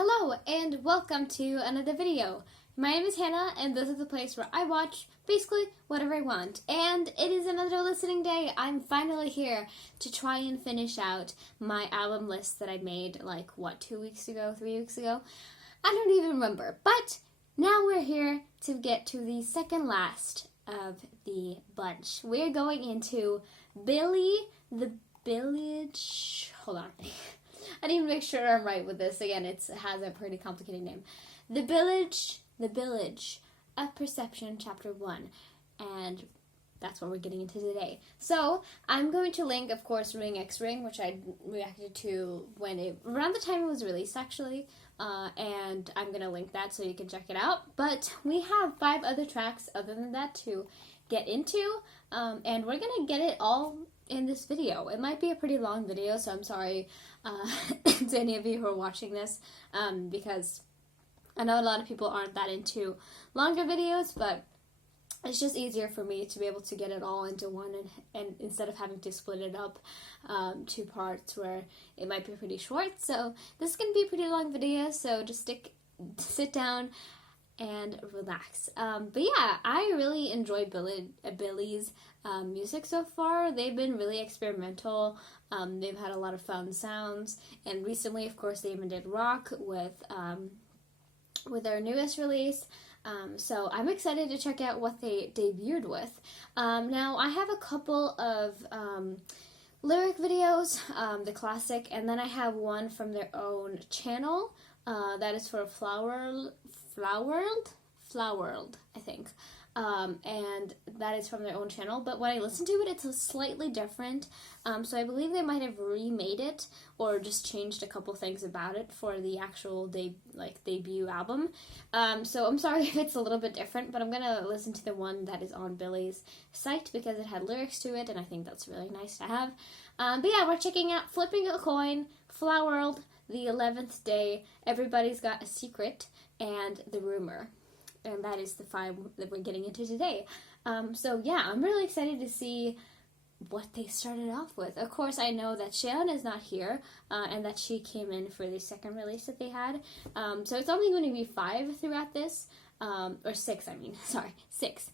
Hello and welcome to another video. My name is Hannah and this is the place where I watch basically whatever I want. And it is another listening day. I'm finally here to try and finish out my album list that I made like, 2 weeks ago, 3 weeks ago? I don't even remember. But now we're here to get to the second last of the bunch. We're going into Billlie, the Billage. Hold on. I need to make sure I'm right with this. Again, it has a pretty complicated name. The Billage of Perception, Chapter 1. And that's what we're getting into today. So, I'm going to link, of course, Ring X Ring, which I reacted to around the time it was released, actually. And I'm going to link that so you can check it out. But we have 5 other tracks other than that to get into. And we're going to get it all in this video. It might be a pretty long video, so I'm sorry to any of you who are watching this, because I know a lot of people aren't that into longer videos, but it's just easier for me to be able to get it all into one and instead of having to split it up 2 parts where it might be pretty short. So this is going to be a pretty long video, so just sit down and relax. But yeah, I really enjoy Billie's music so far. They've been really experimental. They've had a lot of fun sounds, and recently, of course, they even did rock with their newest release. So I'm excited to check out what they debuted with. Now, I have a couple of lyric videos, the classic, and then I have one from their own channel. That is for FLOWERLD, I think. And that is from their own channel, but when I listen to it, it's slightly different. So I believe they might have remade it or just changed a couple things about it for the actual debut album. So I'm sorry if it's a little bit different, but I'm gonna listen to the one that is on Billie's site because it had lyrics to it, and I think that's really nice to have. But yeah, we're checking out Flipping a Coin, FLOWERLD, The 11th Day, Everybody's Got a Secret, and The Rumor. And that is the 5 that we're getting into today. So yeah, I'm really excited to see what they started off with. Of course, I know that Shayon is not here, and that she came in for the second release that they had. So it's only going to be 5 throughout this, or 6, I mean, sorry, 6.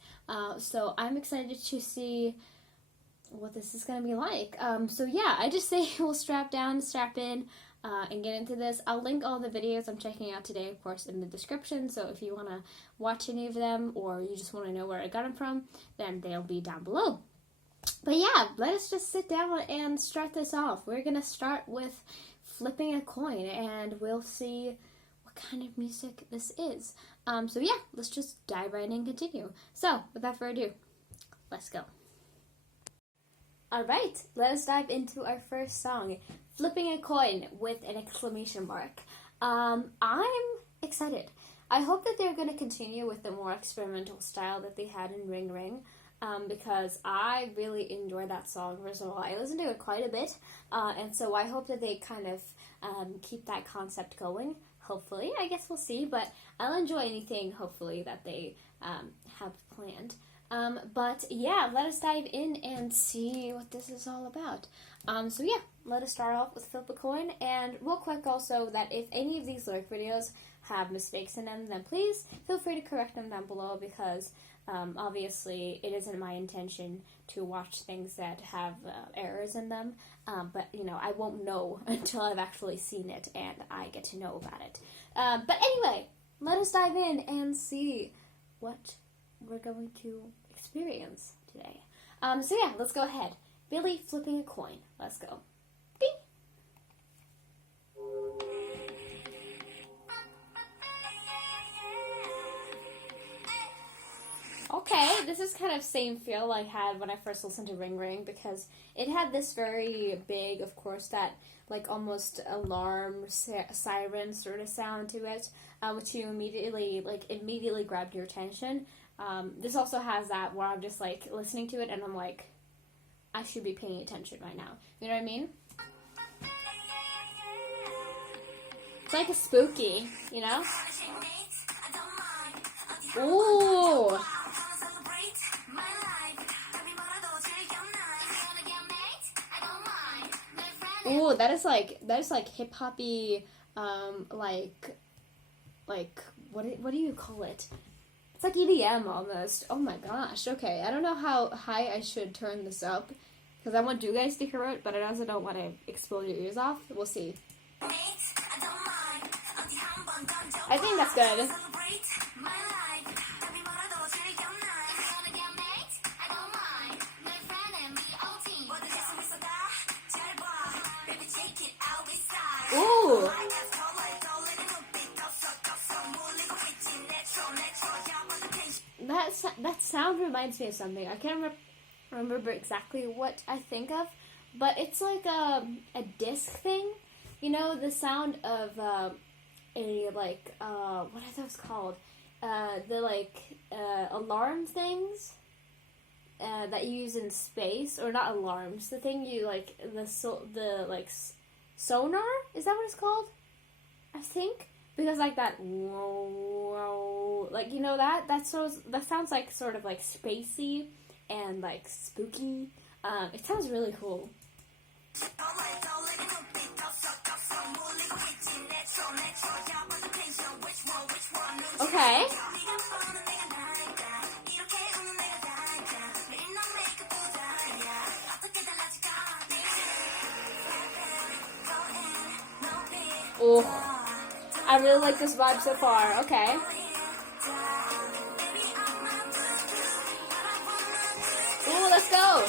So I'm excited to see what this is going to be like. So yeah, I just say we'll strap in, and get into this. I'll link all the videos I'm checking out today, of course, in the description, so if you want to watch any of them, or you just want to know where I got them from, then they'll be down below. But yeah, let us just sit down and start this off. We're going to start with Flipping a Coin, and we'll see what kind of music this is. So yeah, let's just dive right in and continue. So, without further ado, let's go. Alright, let us dive into our first song, Flipping a Coin with an exclamation mark. I'm excited. I hope that they're going to continue with the more experimental style that they had in Ring Ring, because I really enjoy that song. First of all, I listen to it quite a bit, and so I hope that they kind of keep that concept going. Hopefully, I guess we'll see, but I'll enjoy anything, hopefully, that they have planned. But yeah, let us dive in and see what this is all about. So yeah, let us start off with Flip a Coin, and real quick also that if any of these lyric videos have mistakes in them, then please feel free to correct them down below, because obviously it isn't my intention to watch things that have errors in them, but you know, I won't know until I've actually seen it and I get to know about it. But anyway, let us dive in and see what we're going to experience today. So yeah, let's go ahead. Billlie Flipping a Coin. Let's go. Bing! Okay, this is kind of same feel I had when I first listened to Ring Ring, because it had this very big, of course, that like almost alarm siren sort of sound to it, which you immediately grabbed your attention. This also has that where I'm just like listening to it and I'm like, I should be paying attention right now. You know what I mean? It's like a spooky, you know? Ooh! Ooh, that is like hip hoppy like what do you call it? It's like EDM almost. Oh my gosh. Okay, I don't know how high I should turn this up because I want you guys to hear it, but I also don't want to explode your ears off. We'll see. I think that's good. Ooh. That sound reminds me of something. I can't remember exactly what I think of, but it's like a disc thing. You know, the sound of what are those called? The alarm things that you use in space, or not alarms. The thing you sonar, is that what it's called? I think, because like that, whoa, like, you know, that sounds like sort of like spacey and like spooky. It sounds really cool. Okay. Oh, I really like this vibe so far. Okay. Ooh, let's go.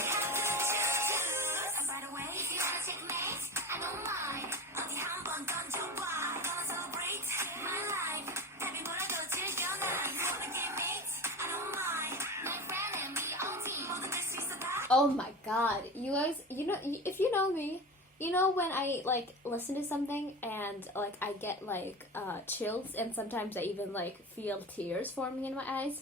Oh my god, you guys, you know, if you know me, you know when I like listen to something and like I get like chills, and sometimes I even like feel tears forming in my eyes.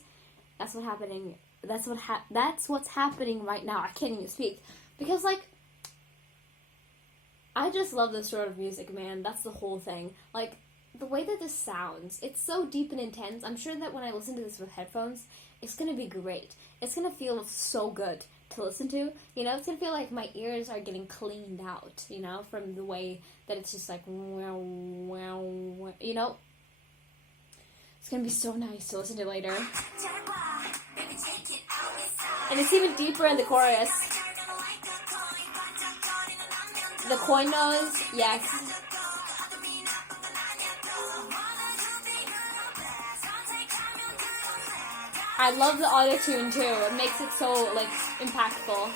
That's what's happening. That's what's happening right now. I can't even speak because like I just love this sort of music, man. That's the whole thing. Like the way that this sounds, it's so deep and intense. I'm sure that when I listen to this with headphones, it's gonna be great. It's gonna feel so good to listen to, you know. It's gonna feel like my ears are getting cleaned out, you know, from the way that it's just like, you know. It's gonna be so nice to listen to later. And it's even deeper in the chorus. The coin nose, yes. I love the auto-tune too. It makes it so like impactful.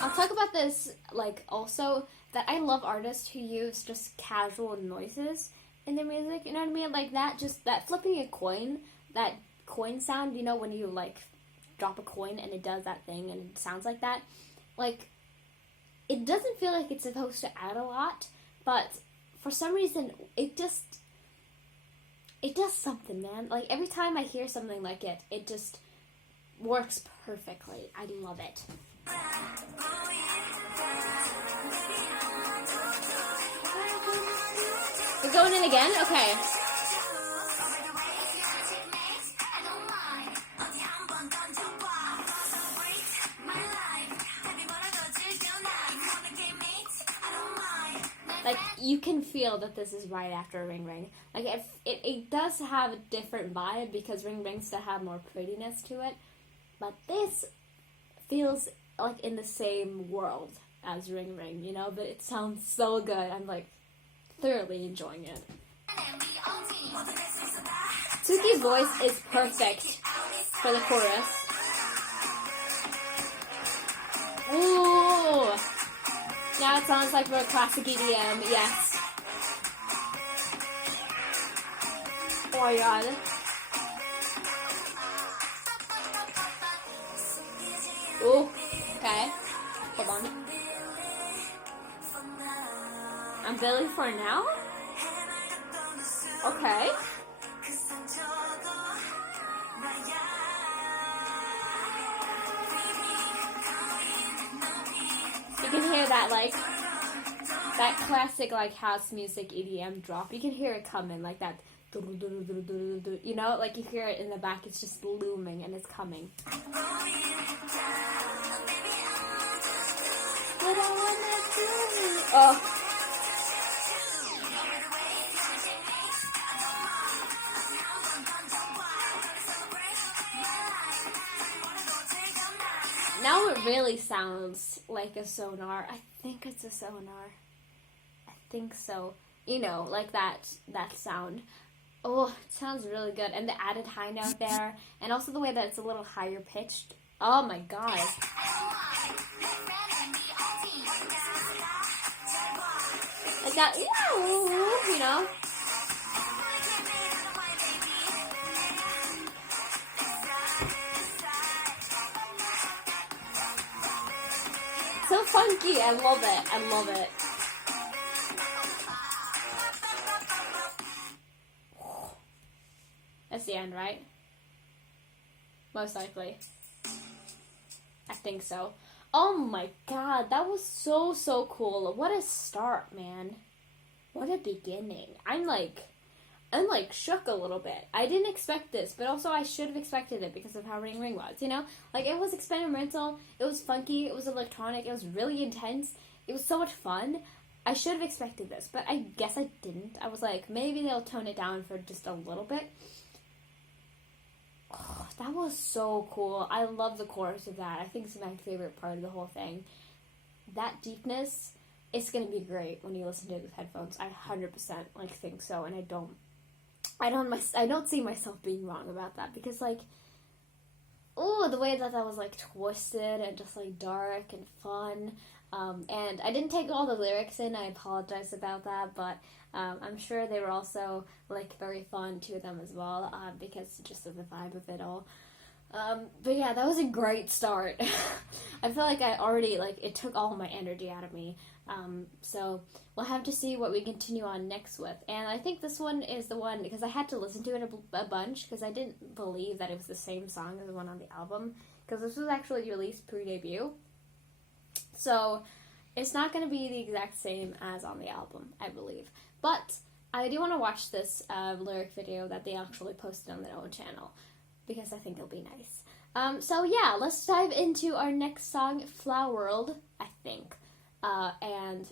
I'll talk about this like also that I love artists who use just casual noises in their music. You know what I mean? Like that, just that flipping a coin, that coin sound. You know when you like drop a coin and it does that thing and it sounds like that. Like it doesn't feel like it's supposed to add a lot, but for some reason it does something, man. Like every time I hear something like it, it just works perfectly. I love it. We're going in again? Okay. Like, you can feel that this is right after Ring Ring. Like, it does have a different vibe because Ring Ring still have more prettiness to it. But this feels like in the same world as Ring Ring, you know? But it sounds so good. I'm, like, thoroughly enjoying it. Suki's voice is perfect for the chorus. Ooh! Now it sounds like real classic EDM, yes. Oh my god. Ooh, okay. Hold on. I'm Billlie for now? Okay. You can hear that, like, that classic, like, house music EDM drop. You can hear it coming, like that, you know, like you hear it in the back, it's just looming and it's coming. what I wanna do. Oh. Now it really sounds like a sonar. I think it's a sonar. I think so. You know, like that sound. Oh, it sounds really good. And the added high note there. And also the way that it's a little higher pitched. Oh my god. Like that, you know. So funky. I love it. I love it. That's the end, right? Most likely. I think so. Oh my god, that was so cool. What a start, man. What a beginning. I'm like shook a little bit. I didn't expect this, but also I should have expected it because of how Ring Ring was, you know? Like, it was experimental, it was funky, it was electronic, it was really intense, it was so much fun. I should have expected this, but I guess I didn't. I was like, maybe they'll tone it down for just a little bit. Oh, that was so cool. I love the chorus of that. I think it's my favorite part of the whole thing. That deepness, it's gonna be great when you listen to it with headphones. I 100% think so, and I don't see myself being wrong about that because the way that was twisted and just dark and fun. And I didn't take all the lyrics in. I apologize about that, but I'm sure they were also very fun to them as well because just of the vibe of it all. But yeah, that was a great start. I feel like I already it took all my energy out of me. So we'll have to see what we continue on next with. And I think this one is the one because I had to listen to it a bunch because I didn't believe that it was the same song as the one on the album because this was actually released pre-debut. So it's not going to be the exact same as on the album, I believe. But I do want to watch this lyric video that they actually posted on their own channel because I think it'll be nice. So yeah, let's dive into our next song, FLOWERLD, I think. And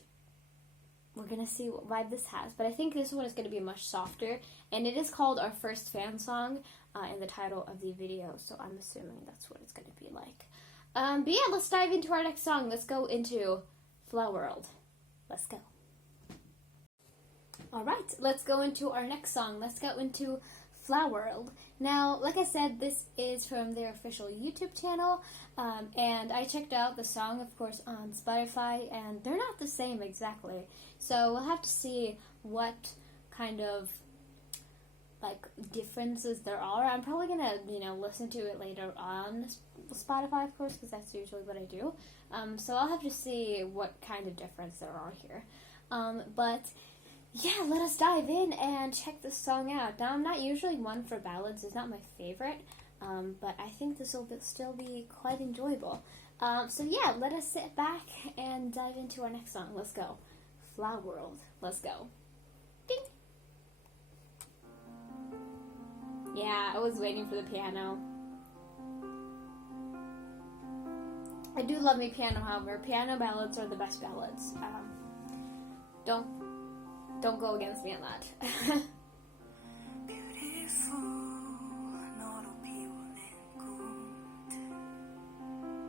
we're going to see what vibe this has. But I think this one is going to be much softer. And it is called Our First Fan Song in the title of the video. So I'm assuming that's what it's going to be like. But yeah, let's dive into our next song. Let's go into FLOWERLD. Let's go. Alright, let's go into our next song. Let's go into FLOWERLD. Now, like I said, this is from their official YouTube channel, and I checked out the song, of course, on Spotify, and they're not the same exactly. So we'll have to see what kind of differences there are. I'm probably gonna, listen to it later on Spotify, of course, because that's usually what I do. So I'll have to see what kind of difference there are here. But yeah, let us dive in and check this song out. Now, I'm not usually one for ballads. It's not my favorite, but I think this will still be quite enjoyable. So yeah, let us sit back and dive into our next song. Let's go. FLOWERLD. Let's go. Ding! Yeah, I was waiting for the piano. I do love me piano, however. Piano ballads are the best ballads. Don't go against me on that.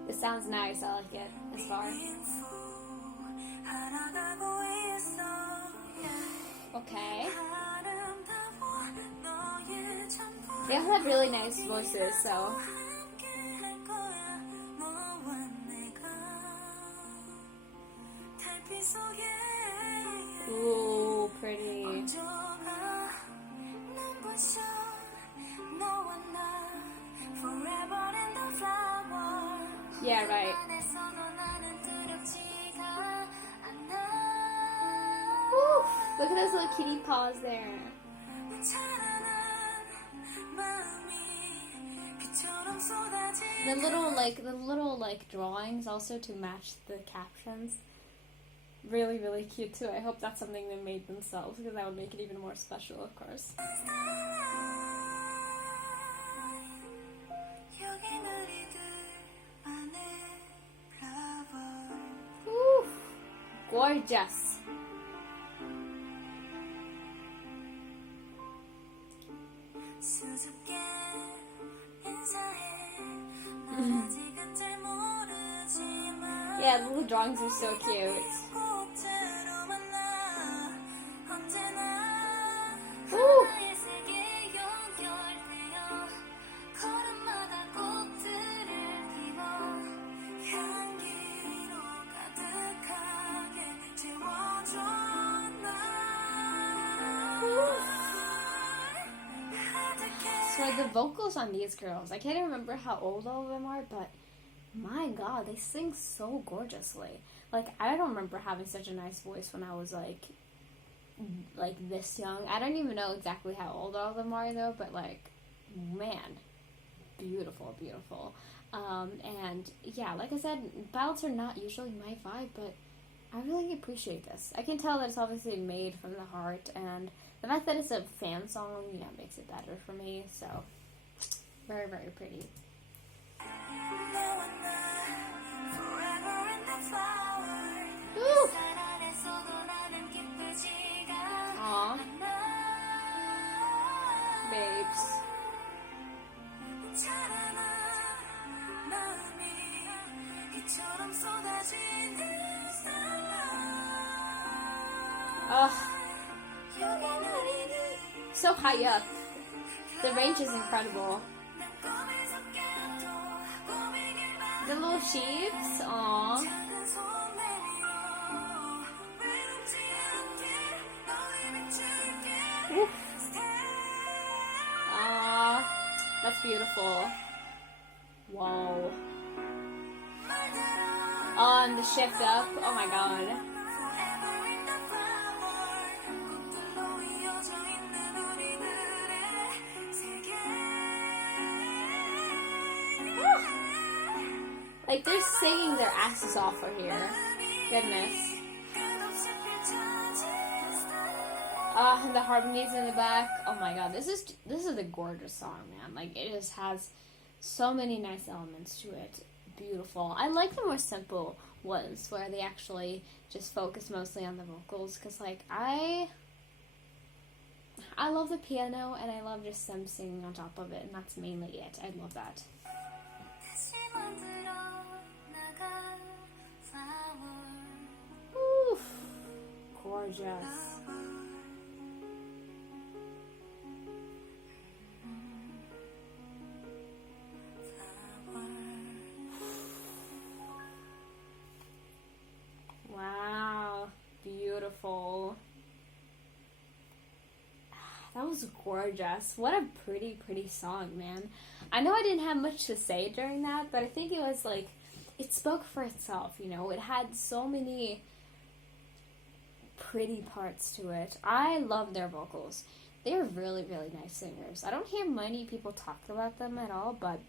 This sounds nice. I like it as far. Okay. They all have really nice voices, so. Ooh, pretty. Yeah, right. Woo! Look at those little kitty paws there. The little drawings also to match the captions. Really, really cute too. I hope that's something they made themselves because that would make it even more special, of course. Ooh. Gorgeous. Yeah, the little drawings are so cute. Ooh. So the vocals on these girls, I can't even remember how old all of them are, but my god, they sing so gorgeously. Like, I don't remember having such a nice voice when I was like this young. I don't even know exactly how old all of them are though, but like, man, beautiful, beautiful. And yeah, like I said, ballads are not usually my vibe, but I really appreciate this. I can tell that it's obviously made from the heart, and the fact that it's a fan song, you know, makes it better for me. So, very, very pretty. Ooh. Aww. Babes. Oh. So high up. The range is incredible. The little sheeps, aww. Woo. Aww, that's beautiful. Whoa. Oh, and the shift up, oh my god. Like, they're singing their asses off for here. Goodness. And the harmonies in the back. Oh my god, this is a gorgeous song, man. Like, it just has so many nice elements to it. Beautiful. I like the more simple ones where they actually just focus mostly on the vocals, because like I love the piano and I love just them singing on top of it, and that's mainly it. I love that. Oof, gorgeous. Wow, beautiful. That was gorgeous. What a pretty, pretty song, man. I know I didn't have much to say during that, but I think it was like, it spoke for itself, you know. It had so many pretty parts to it. I love their vocals. They're really, really nice singers. I don't hear many people talk about them at all, but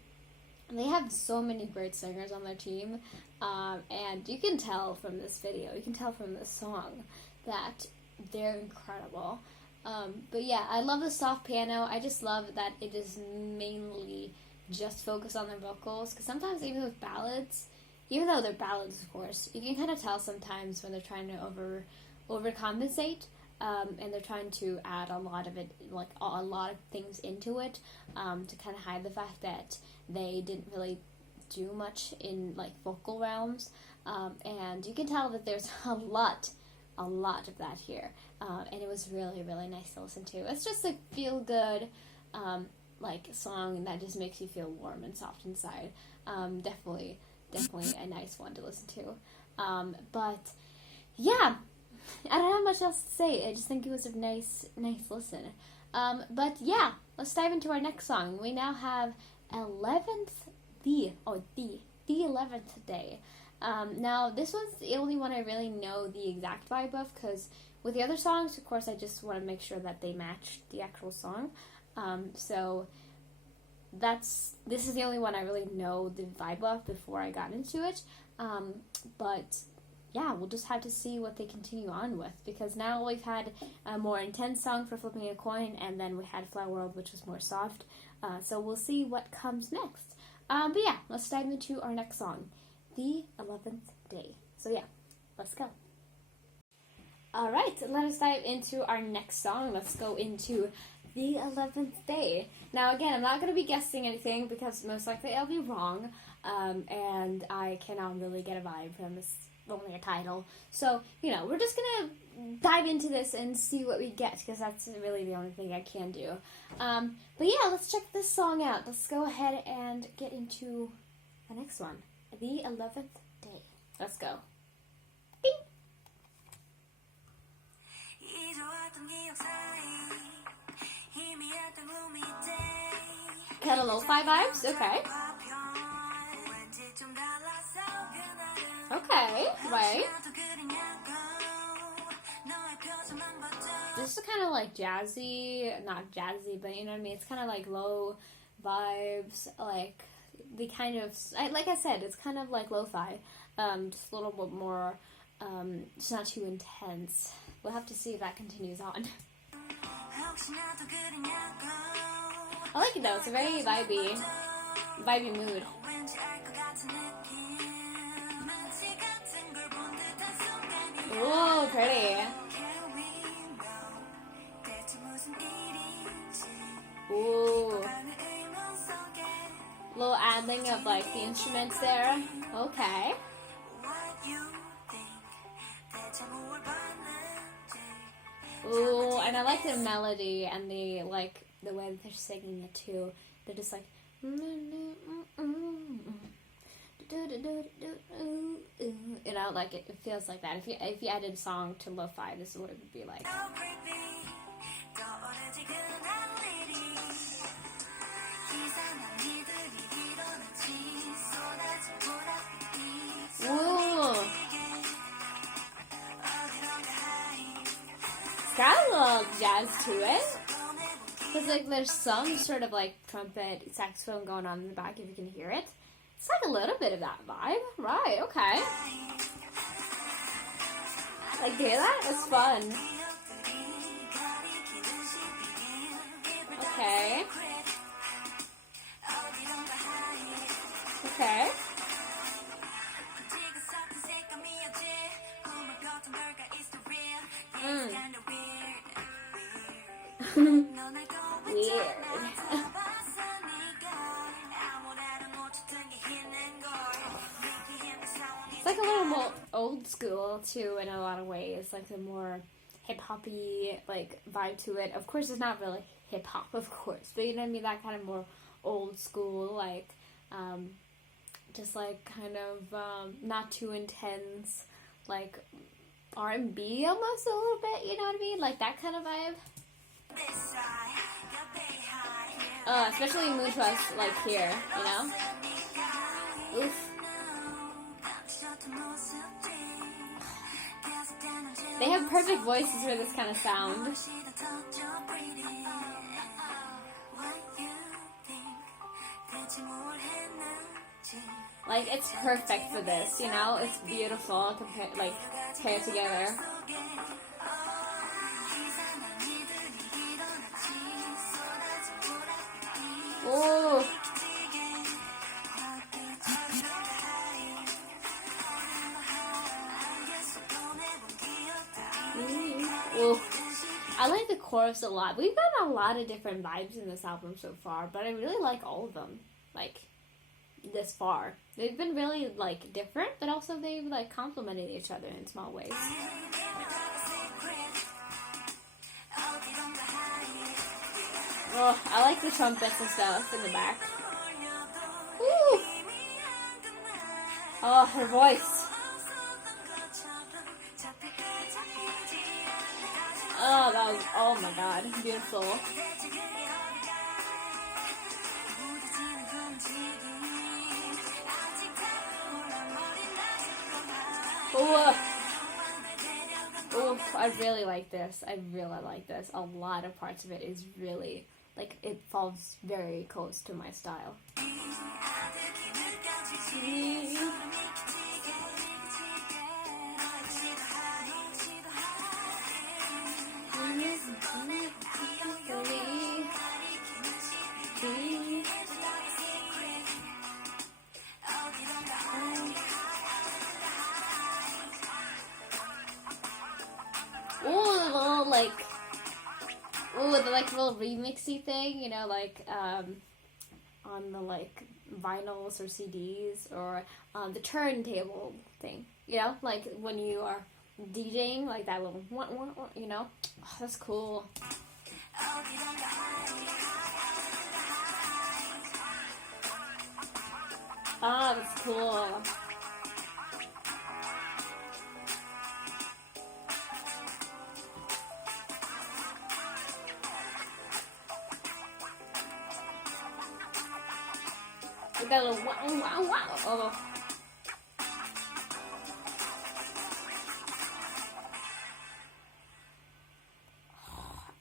they have so many great singers on their team. And you can tell from this video, you can tell from this song that they're incredible. But yeah, I love the soft piano. I just love that it is mainly just focused on their vocals, because sometimes even with ballads, even though they're ballads of course, you can kind of tell sometimes when they're trying to overcompensate, and they're trying to add a lot of it, like a lot of things into it, to kind of hide the fact that they didn't really do much in like vocal realms, and you can tell that there's a lot of that here, and it was really, really nice to listen to. It's just a feel-good, like song that just makes you feel warm and soft inside. Definitely a nice one to listen to. But yeah, I don't have much else to say. I just think it was a nice listen. But yeah, let's dive into our next song. We now have 11th Day. Now, this one's the only one I really know the exact vibe of, because with the other songs, of course, I just want to make sure that they match the actual song. So this is the only one I really know the vibe of before I got into it. But yeah, we'll just have to see what they continue on with, because now we've had a more intense song for Flipping a Coin, and then we had FLOWERLD, which was more soft. So we'll see what comes next. But yeah, let's dive into our next song, the 11th Day. So yeah, let's go. Alright, let us dive into our next song. Let's go into the 11th day. Now again, I'm not going to be guessing anything because most likely I'll be wrong, and I cannot really get a vibe from this, only a title. So, you know, we're just going to dive into this and see what we get because that's really the only thing I can do. But yeah, let's check this song out. Let's go ahead and get into the next one, the 11th day. Let's go. Bing! Kind of lo-fi vibes? Okay. Okay, right. This is kind of like jazzy, not jazzy, but you know what I mean? It's kind of like low vibes, like the kind of, like I said, it's kind of like lo-fi, just a little bit more, it's not too intense. We'll have to see if that continues on. I like it though, it's a very vibey mood. Whoa, pretty. Ooh. Little adding of like the instruments there. Okay. Ooh, and I like the melody and the like the way that they're singing it too. They're just like, you know, like it feels like that. If you added a song to lo-fi, this is what it would be like. Ooh. It's got a little jazz to it. Because like there's some sort of like trumpet, saxophone going on in the back if you can hear it. It's like a little bit of that vibe. Right, okay. Like, hear that? It's fun. Okay. Okay. Weird. It's like a little more old school too in a lot of ways, like a more hip-hoppy like vibe to it. Of course it's not really hip-hop, of course, but you know what I mean, that kind of more old school, like just like kind of not too intense, like R&B almost a little bit, you know what I mean, like that kind of vibe. Especially Moon Trust, like here, you know? Oof. They have perfect voices for this kind of sound. Like, it's perfect for this, you know? It's beautiful, paired together. Ooh. Ooh. I like the chorus a lot. We've got a lot of different vibes in this album so far, but I really like all of them. Like, this far. They've been really, like, different, but also they've, like, complemented each other in small ways. Oh, I like the trumpets and stuff in the back. Woo! Oh, her voice. Oh, that was, oh my god, beautiful. Ooh. Ooh, I really like this. I really like this. A lot of parts of it is really, like, it falls very close to my style. Ooh, the like little remixy thing, you know, like on the like vinyls or CDs or the turntable thing, you know, like when you are DJing, like that little, you know, oh, that's cool. Ah, that's cool. We got a little wow, wow, wow. Oh.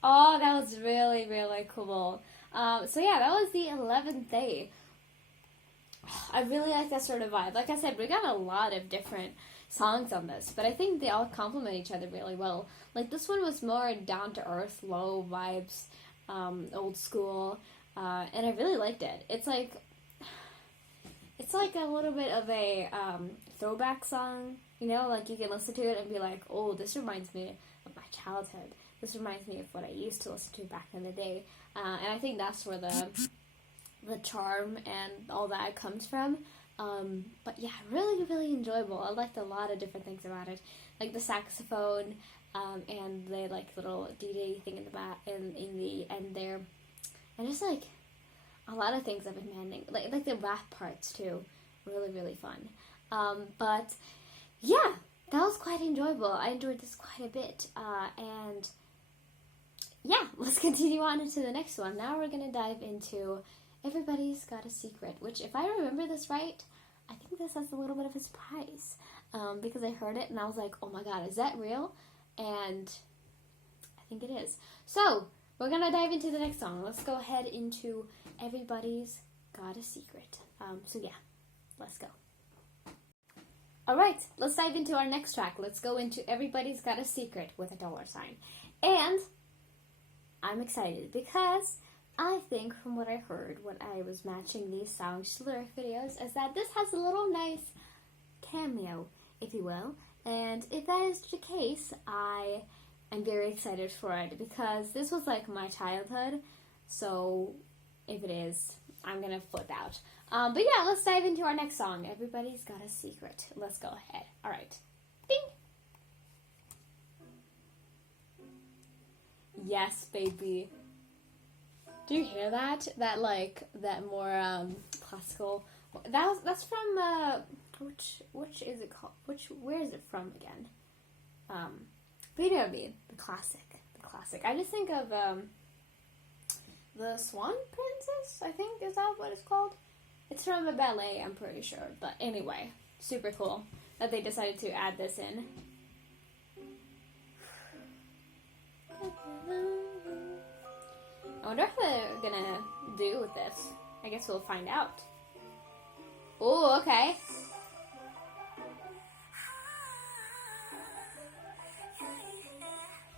Oh, that was really, really cool. So yeah, that was the 11th day. I really like that sort of vibe. Like I said, we got a lot of different songs on this, but I think they all complement each other really well. Like this one was more down to earth, low vibes, old school, and I really liked it. It's like a little bit of a throwback song, you know, like you can listen to it and be like, oh, this reminds me of my childhood. This reminds me of what I used to listen to back in the day. And I think that's where the charm and all that comes from. But yeah, really, really enjoyable. I liked a lot of different things about it. Like the saxophone, and the like little DJ thing in the back, in the end there. And just like a lot of things I've been demanding. Like the rap parts too. Really, really fun. But yeah, that was quite enjoyable. I enjoyed this quite a bit. And yeah, let's continue on into the next one. Now we're going to dive into Everybody's Got a Secret, which if I remember this right, I think this has a little bit of a surprise. Because I heard it and I was like, oh my god, is that real? And I think it is. So, we're going to dive into the next song. Let's go ahead into Everybody's Got a Secret. So yeah, let's go. Alright, let's dive into our next track. Let's go into Everybody's Got a Secret with a $. And I'm excited because I think from what I heard when I was matching these songs to lyric videos is that this has a little nice cameo, if you will. And if that is the case, I am very excited for it because this was like my childhood. So if it is, I'm going to flip out. But yeah, let's dive into our next song. Everybody's Got a Secret. Let's go ahead. Alright. Ding! Yes, baby. Do you hear that? That like that more classical. That's from which is it called? Where is it from again? But you know what I mean. The classic. I just think of the Swan Princess. I think is that what it's called. It's from a ballet. I'm pretty sure. But anyway, super cool that they decided to add this in. I wonder how they're gonna do with this. I guess we'll find out. Oh, okay.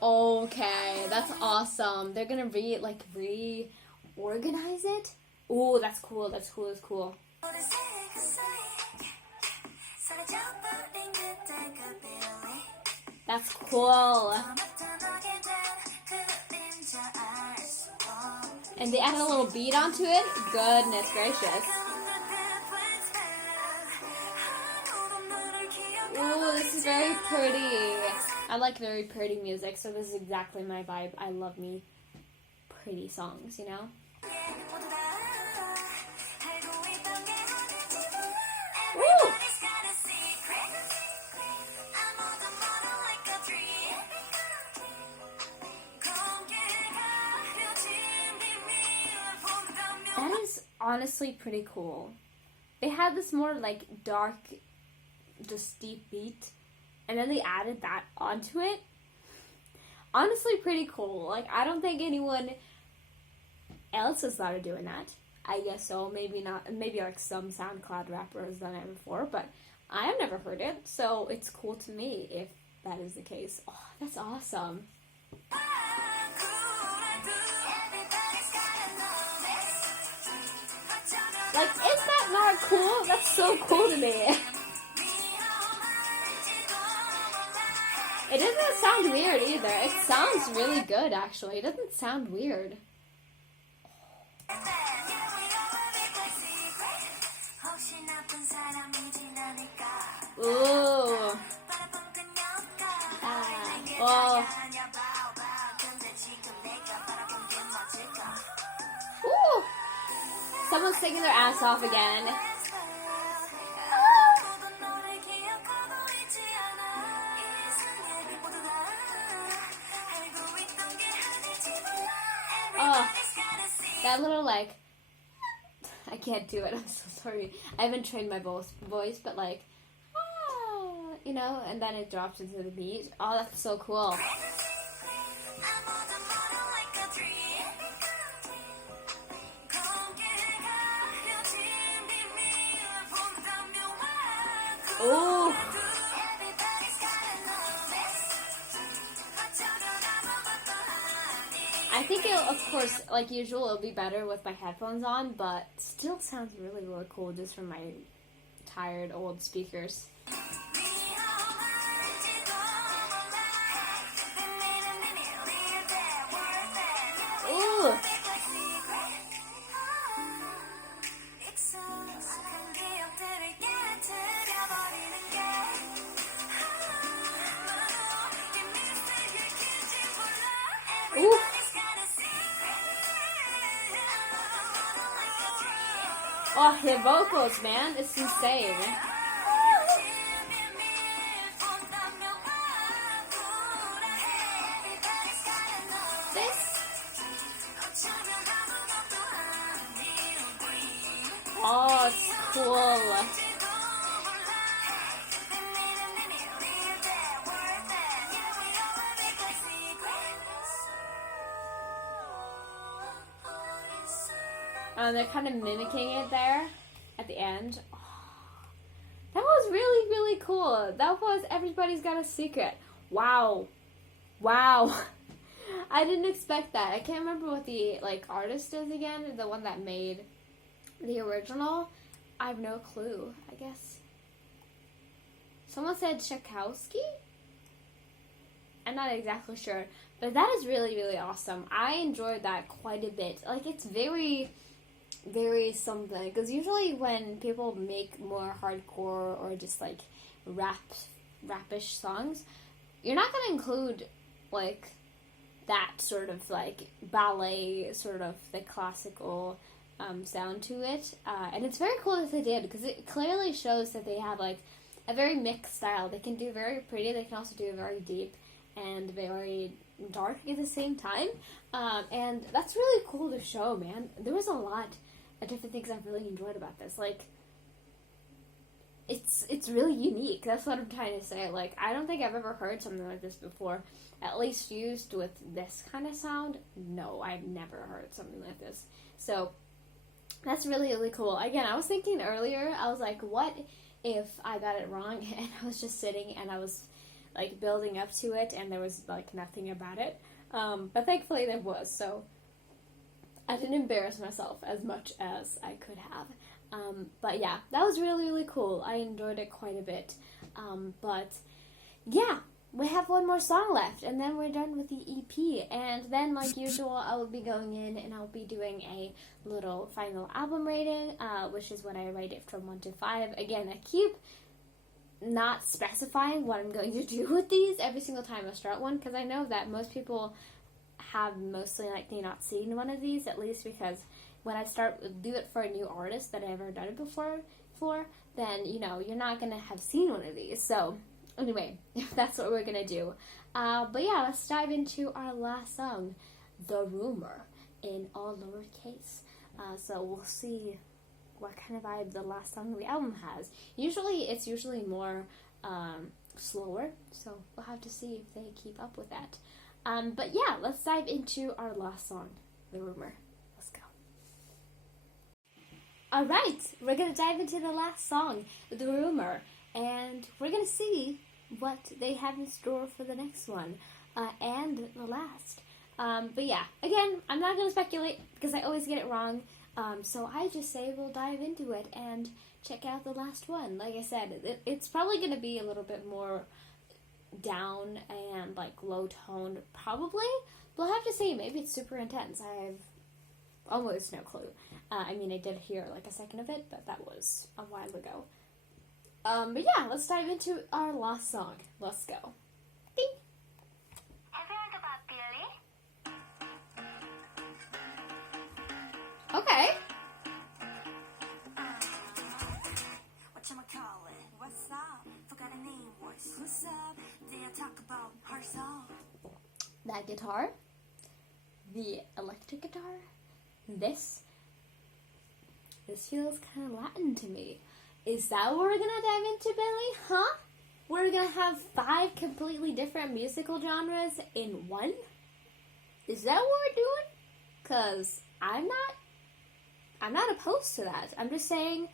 Okay, that's awesome. They're gonna reorganize it. Oh, that's cool. That's cool. That's cool. And they added a little beat onto it. Goodness gracious. Ooh, this is very pretty. I like very pretty music, so this is exactly my vibe. I love me pretty songs, you know? Woo! That is honestly pretty cool. They had this more like dark, just deep beat, and then they added that onto it. Honestly pretty cool. Like, I don't think anyone else has started doing that. I guess so. Maybe not. Maybe like some SoundCloud rapper has done it before, but I have never heard it, so it's cool to me if that is the case. Oh, that's awesome. Like, is that not cool? That's so cool to me. It doesn't sound weird either. It sounds really good, actually. It doesn't sound weird. Ooh. Well. Ooh. Someone's singing their ass off again. Oh, that little like, I can't do it, I'm so sorry. I haven't trained my voice, but like, you know, and then it drops into the beat. Oh, that's so cool. Ooh. I think it'll, of course, like usual, it'll be better with my headphones on, but still sounds really, really cool just from my tired old speakers. Ooh. Ooh. Oh, the vocals, man, it's insane. Oh, it's cool. They're kind of mimicking it there at the end. Oh, that was really, really cool. That was Everybody's Got a Secret. Wow. Wow. I didn't expect that. I can't remember what the like artist is again, the one that made the original. I have no clue, I guess. Someone said Tchaikovsky? I'm not exactly sure. But that is really, really awesome. I enjoyed that quite a bit. Like, it's very, very something. Because usually when people make more hardcore or just, like, rapish songs, you're not going to include, like, that sort of, like, ballet, sort of, the classical sound to it. And it's very cool that they did, because it clearly shows that they have, like, a very mixed style. They can do very pretty, they can also do very deep and very dark at the same time. And that's really cool to show, man. There was a lot of different things I really enjoyed about this. Like, it's really unique. That's what I'm trying to say. Like, I don't think I've ever heard something like this before. At least used with this kind of sound. No, I've never heard something like this. So, that's really, really cool. Again, I was thinking earlier, I was like, what if I got it wrong? And I was just sitting and I was like building up to it and there was like nothing about it. But thankfully there was, so I didn't embarrass myself as much as I could have. But yeah, that was really, really cool. I enjoyed it quite a bit. But yeah, we have one more song left, and then we're done with the EP. And then, like usual, I will be going in and I'll be doing a little final album rating, which is when I rate it from 1 to 5. Again, I keep not specifying what I'm going to do with these every single time I start one, because I know that most people have mostly likely not seen one of these, at least because when I do it for a new artist that I've never done it before, then, you know, you're not going to have seen one of these. So, anyway, that's what we're going to do. But yeah, let's dive into our last song, The Rumor, in all lowercase. So we'll see what kind of vibe the last song of the album has. It's usually more slower, so we'll have to see if they keep up with that. But yeah, let's dive into our last song, The Rumor. Let's go. Alright, we're going to dive into the last song, The Rumor, and we're going to see what they have in store for the next one, and the last. But yeah, again, I'm not going to speculate, because I always get it wrong. So I just say we'll dive into it and check out the last one. Like I said, it's probably going to be a little bit more down and like low toned, probably. But I'll have to say, maybe it's super intense. I have almost no clue. I mean, I did hear like a second of it, but that was a while ago. But yeah, let's dive into our last song. Let's go. Ding. Have you heard about Billlie? Okay. Whatchamacallit? What's up? Forgot a name. What's up? Did I talk about her song? That guitar, the electric guitar, this feels kind of Latin to me. Is that what we're gonna dive into, Billlie? Huh? We're gonna have 5 completely different musical genres in one? Is that what we're doing? 'Cause I'm not opposed to that. I'm just saying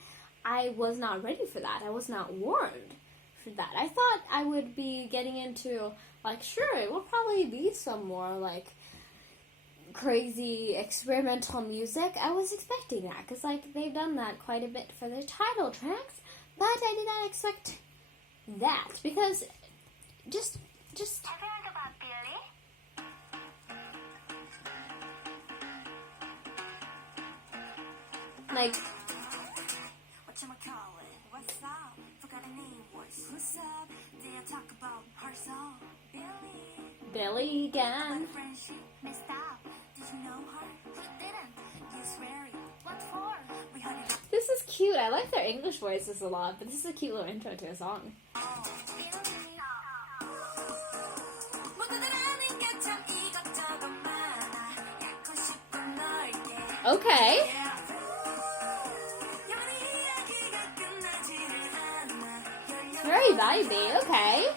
I was not ready for that. I was not warned for that. I thought I would be getting into, like, sure, it will probably be some more, like, crazy experimental music. I was expecting that, because, like, they've done that quite a bit for their title tracks, but I did not expect that, because just... Have you heard about Billlie? like, Whatchamacallit? What's up? Forgot a name. What's up? Did I talk about her song? Billlie again. My friendship messed up. Did you know her? Who didn't? You swear it. What for? We heard it. This is cute. I like their English voices a lot, but this is a cute little intro to a song. Okay. Very vibey. Okay.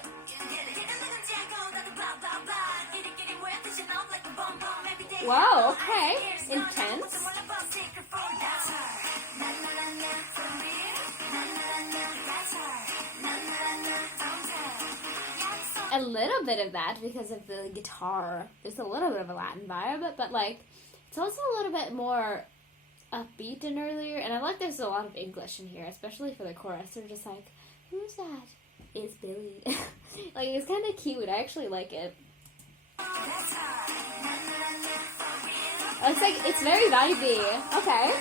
Wow, okay. Intense. A little bit of that because of the guitar. There's a little bit of a Latin vibe, but like it's also a little bit more upbeat than earlier. And I like there's a lot of English in here, especially for the chorus. They're just like, who's that? It's Billlie. Like, it's kind of cute. I actually like it. It's like, it's very vibey. Okay.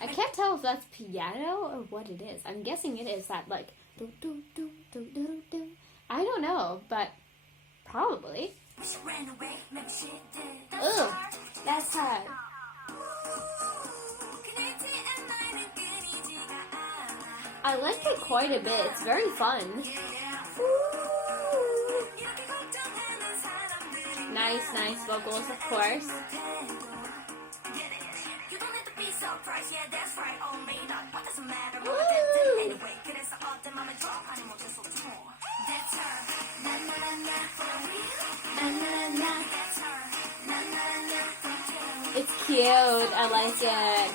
I can't tell if that's piano or what it is. I'm guessing it is that, like, do, do, do, do, do, do. I don't know, but probably. Ugh, that's hard. I like it quite a bit. It's very fun. Nice vocals, of course. It's cute. I like it.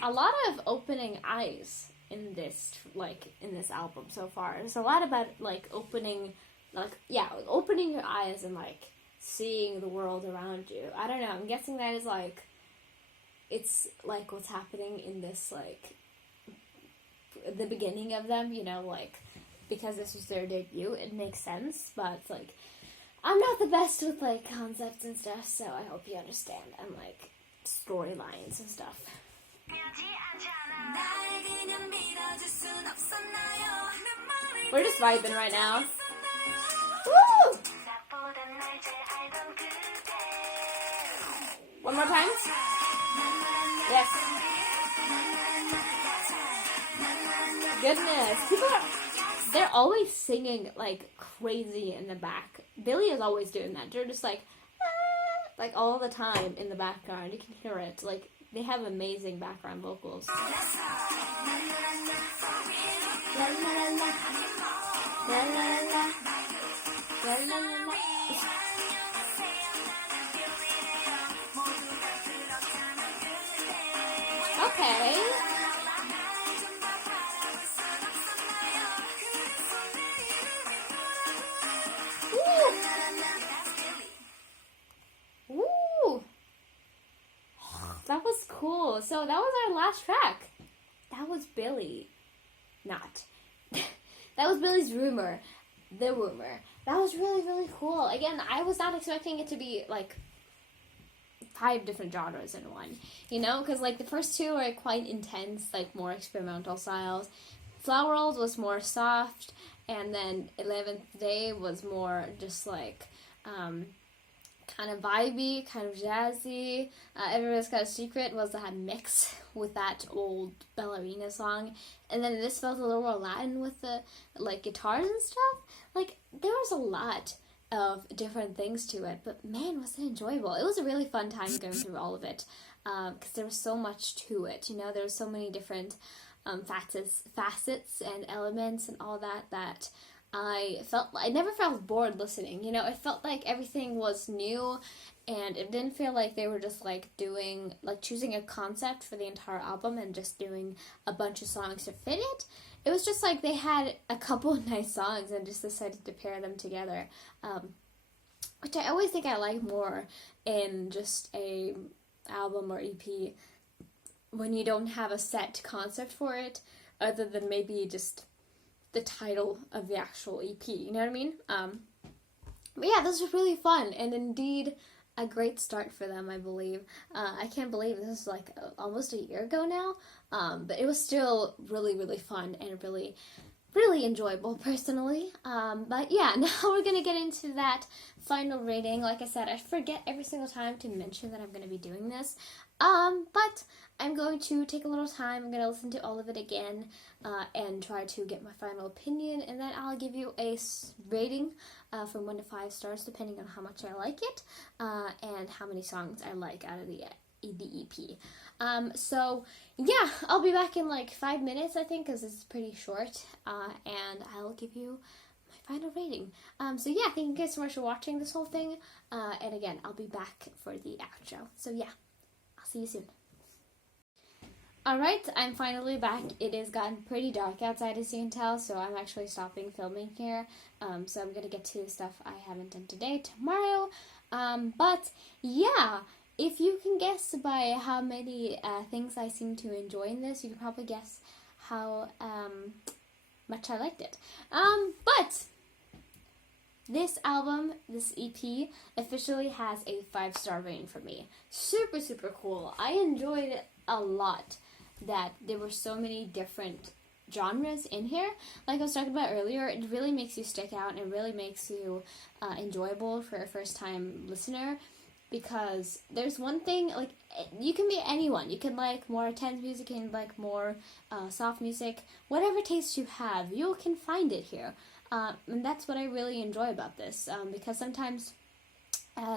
A lot of opening eyes in this, like, in this album so far. There's a lot about, like, opening your eyes and, like, seeing the world around you. I don't know, I'm guessing that is, like, it's, like, what's happening in this, like, the beginning of them, you know, like, because this was their debut, it makes sense, but, like, I'm not the best with, like, concepts and stuff, so I hope you understand, and, like, storylines and stuff. We're just vibing right now. Woo! One more time? Yes. Goodness. They're always singing like crazy in the back. Billlie is always doing that. They're just like all the time in the background. You can hear it. Like, they have amazing background vocals. Okay. Ooh. Ooh. That was cool. So that was our last track. That was Billlie. Not. That was Billie's Rumor. The Rumor. That was really, really cool. Again, I was not expecting it to be, like, 5 different genres in one. You know? Because, like, the first 2 are quite intense, like, more experimental styles. FLOWERLD was more soft. And then 11th Day was more just, like, kind of vibey, kind of jazzy. Everybody's Got a Secret was that mix with that old ballerina song. And then this felt a little more Latin with the, like, guitars and stuff. Like, there was a lot of different things to it, but man, was it enjoyable. It was a really fun time going through all of it, because there was so much to it, you know, there were so many different facets and elements and all that I never felt bored listening, you know. It felt like everything was new, and it didn't feel like they were just like choosing a concept for the entire album and just doing a bunch of songs to fit it. It was just like they had a couple of nice songs and just decided to pair them together, which I always think I like more in just a album or EP when you don't have a set concept for it, other than maybe just the title of the actual EP, you know what I mean? But yeah, this was really fun, and indeed a great start for them, I believe. I can't believe this is like almost a year ago now, but it was still really, really fun and really, really enjoyable personally. But yeah, now we're gonna get into that final rating. Like I said, I forget every single time to mention that I'm gonna be doing this, but I'm going to take a little time. I'm going to listen to all of it again and try to get my final opinion, and then I'll give you a rating from 1 to 5 stars depending on how much I like it and how many songs I like out of the EP. So yeah, I'll be back in like 5 minutes, I think, because this is pretty short, and I'll give you my final rating. So yeah, thank you guys so much for watching this whole thing, and again, I'll be back for the outro. So yeah, I'll see you soon. Alright, I'm finally back. It has gotten pretty dark outside, as you can tell, so I'm actually stopping filming here. So I'm gonna get to stuff I haven't done today, tomorrow. But yeah, if you can guess by how many things I seem to enjoy in this, you can probably guess how much I liked it. But this album, this EP, officially has a 5-star rating for me. Super, super cool. I enjoyed it a lot. That there were so many different genres in here. Like I was talking about earlier, it really makes you stick out and it really makes you enjoyable for a first-time listener, because there's one thing, like, you can be anyone. You can like more intense music, you can like more soft music. Whatever taste you have, you can find it here. And that's what I really enjoy about this, because sometimes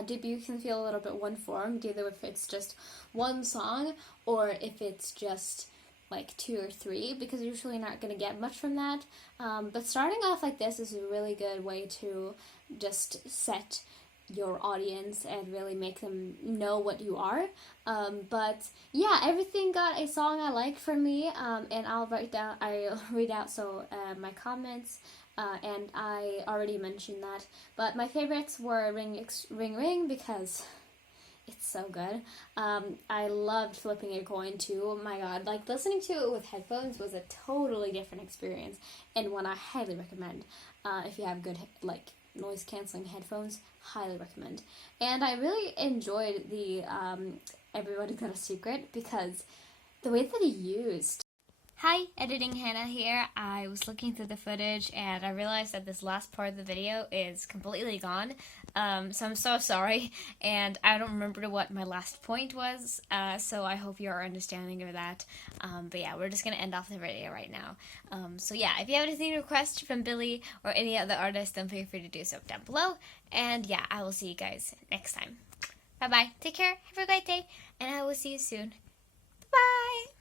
debut can feel a little bit one-formed, either if it's just one song or if it's just like 2 or 3, because you're usually not going to get much from that. But starting off like this is a really good way to just set your audience and really make them know what you are. But yeah, everything got a song I like from me, and I'll read out my comments. And I already mentioned that, but my favorites were Ring Ring because it's so good. I loved Flipping a Coin too. Oh my god, like listening to it with headphones was a totally different experience, and one I highly recommend. If you have good like noise canceling headphones, highly recommend. And I really enjoyed the Everybody's Got a Secret because the way that he used. Hi, Editing Hannah here. I was looking through the footage and I realized that this last part of the video is completely gone. So I'm so sorry, and I don't remember what my last point was, so I hope you're understanding of that. But yeah, we're just going to end off the video right now. So yeah, if you have anything to request from Billlie or any other artist, then feel free to do so down below. And yeah, I will see you guys next time. Bye-bye. Take care. Have a great day. And I will see you soon. Bye-bye.